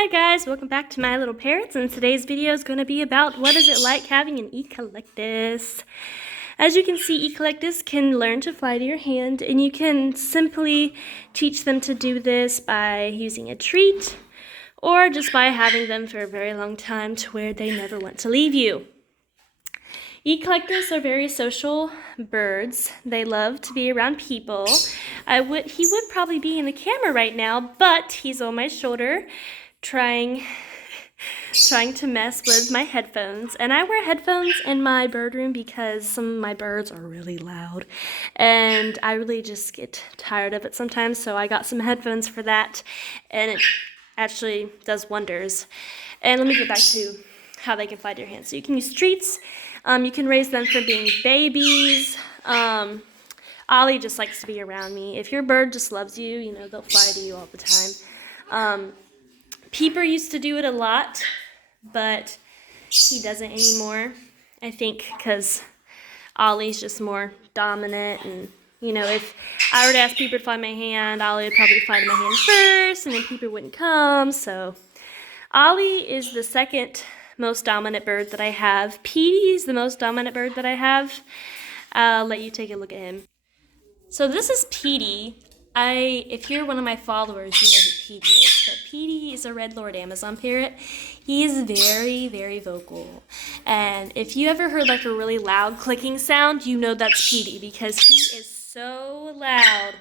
Hi guys, welcome back to My Little Parrots, and today's video is going to be about what is it like having an eclectus. As you can see, eclectus can learn to fly to your hand, and you can simply teach them to do this by using a treat or just by having them for a very long time to where they never want to leave you. Eclectus are very social birds. They love to be around people. He would probably be in the camera right now, but he's on my shoulder trying to mess with my headphones. And I wear headphones in my bird room because some of my birds are really loud and I really just get tired of it sometimes, so I got some headphones for that, and it actually does wonders. And let me get back to how they can fly to your hands. So you can use treats. You can raise them from being babies. Ollie just likes to be around me. If your bird just loves you, you know, they'll fly to you all the time. Peeper used to do it a lot, but he doesn't anymore. I think because Ollie's just more dominant, and you know, if I were to ask Peeper to fly my hand, Ollie would probably fly to my hand first, and then Peeper wouldn't come. So Ollie is the second most dominant bird that I have. Petey is the most dominant bird that I have. I'll let you take a look at him. So this is Petey. If you're one of my followers, you know who Petey is. But Petey is a red Lord Amazon parrot. He is very, very vocal. And if you ever heard like a really loud clicking sound, you know that's Petey because he is so loud.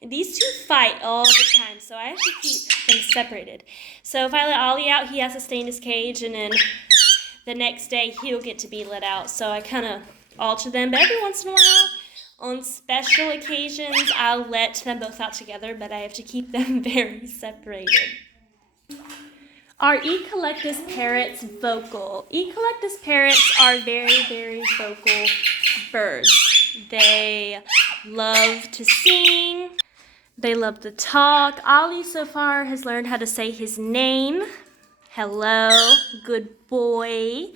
And these two fight all the time, so I have to keep them separated. So if I let Ollie out, he has to stay in his cage, and then the next day he'll get to be let out. So I kind of alter them, but every once in a while, on special occasions, I'll let them both out together, but I have to keep them very separated. Are eclectus parrots vocal? Eclectus parrots are very, very vocal birds. They love to sing. They love to talk. Ollie so far has learned how to say his name. Hello, good boy.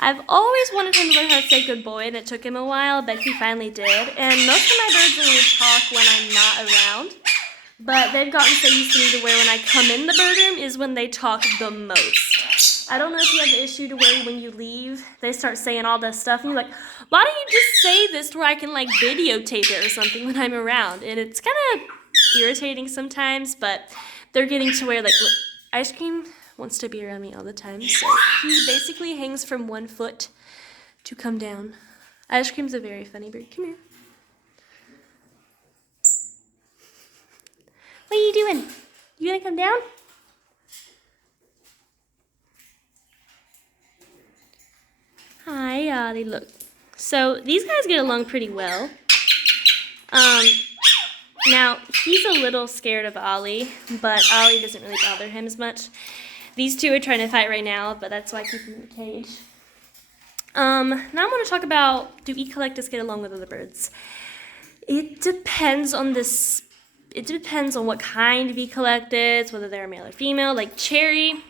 I've always wanted him to learn how to say good boy, and it took him a while, but he finally did. And most of my birds only talk when I'm not around, but they've gotten so used to me to where when I come in the bird room is when they talk the most. I don't know if you have the issue to where when you leave, they start saying all this stuff, and you're like, why don't you just say this to where I can like videotape it or something when I'm around? And it's kind of irritating sometimes, but they're getting to where like, look, Ice Cream wants to be around me all the time, so he basically hangs from one foot to come down. Ice Cream's a very funny bird. Come here. What are you doing? You gonna come down? Hi, Ollie. Look. So these guys get along pretty well. Now he's a little scared of Ollie, but Ollie doesn't really bother him as much. These two are trying to fight right now, but that's why I keep them in the cage. Now I'm going to talk about, do eclectus get along with other birds? It depends on this. It depends on what kind of eclectus, whether they're male or female. Like Cherry.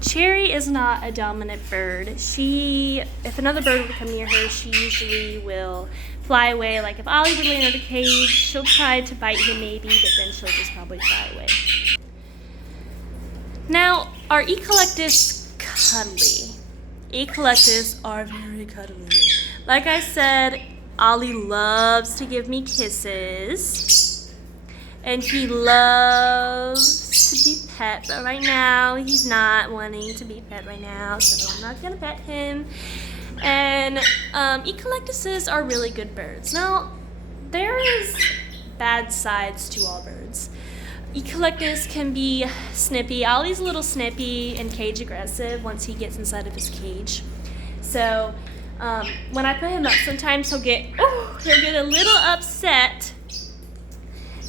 Cherry is not a dominant bird. If another bird would come near her, she usually will fly away. Like if Ollie would land in the cage, she'll try to bite him maybe, but then she'll just probably fly away. Now, are eclectus cuddly? Eclectus are very cuddly. Like I said, Ollie loves to give me kisses. And he loves to be pet, but right now he's not wanting to be pet right now, so I'm not going to pet him. And eclectuses are really good birds. Now, there is bad sides to all birds. Eclectus can be snippy. Ollie's a little snippy and cage aggressive once he gets inside of his cage. So when I put him up, sometimes he'll get a little upset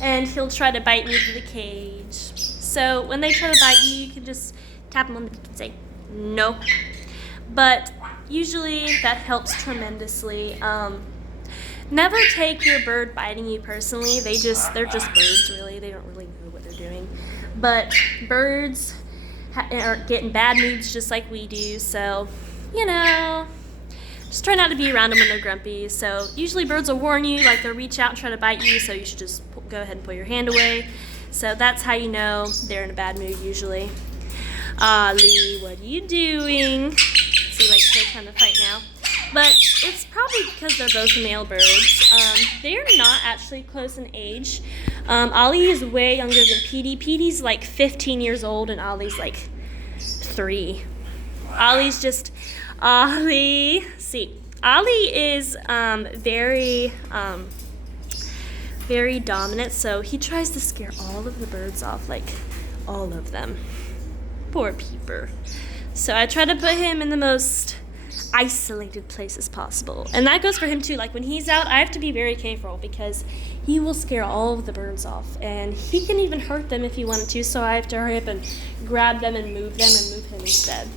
and he'll try to bite me through the cage. So when they try to bite you, you can just tap them on the cheek and say no. But usually that helps tremendously. Never take your bird biting you personally. They're just birds, really. They don't really know what they're doing. But birds are getting bad moods just like we do. So, you know, just try not to be around them when they're grumpy. So usually birds will warn you, like they'll reach out and try to bite you. So you should just go ahead and pull your hand away. So that's how you know they're in a bad mood usually. Ollie, what are you doing? See, like, they're trying to fight now. But it's probably because they're both male birds. They're not actually close in age. Ollie is way younger than Petey. Petey's like 15 years old and Ollie's like 3. Ollie's just, Ollie, see, Ollie is very dominant, so he tries to scare all of the birds off, like all of them. Poor peeper. So I try to put him in the most isolated places possible, and that goes for him too. Like when he's out, I have to be very careful because he will scare all of the birds off, and he can even hurt them if he wanted to, so I have to hurry up and grab them and move him instead.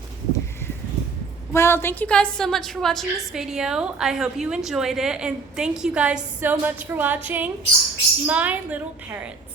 Well, thank you guys so much for watching this video. I hope you enjoyed it, and thank you guys so much for watching my little parrots.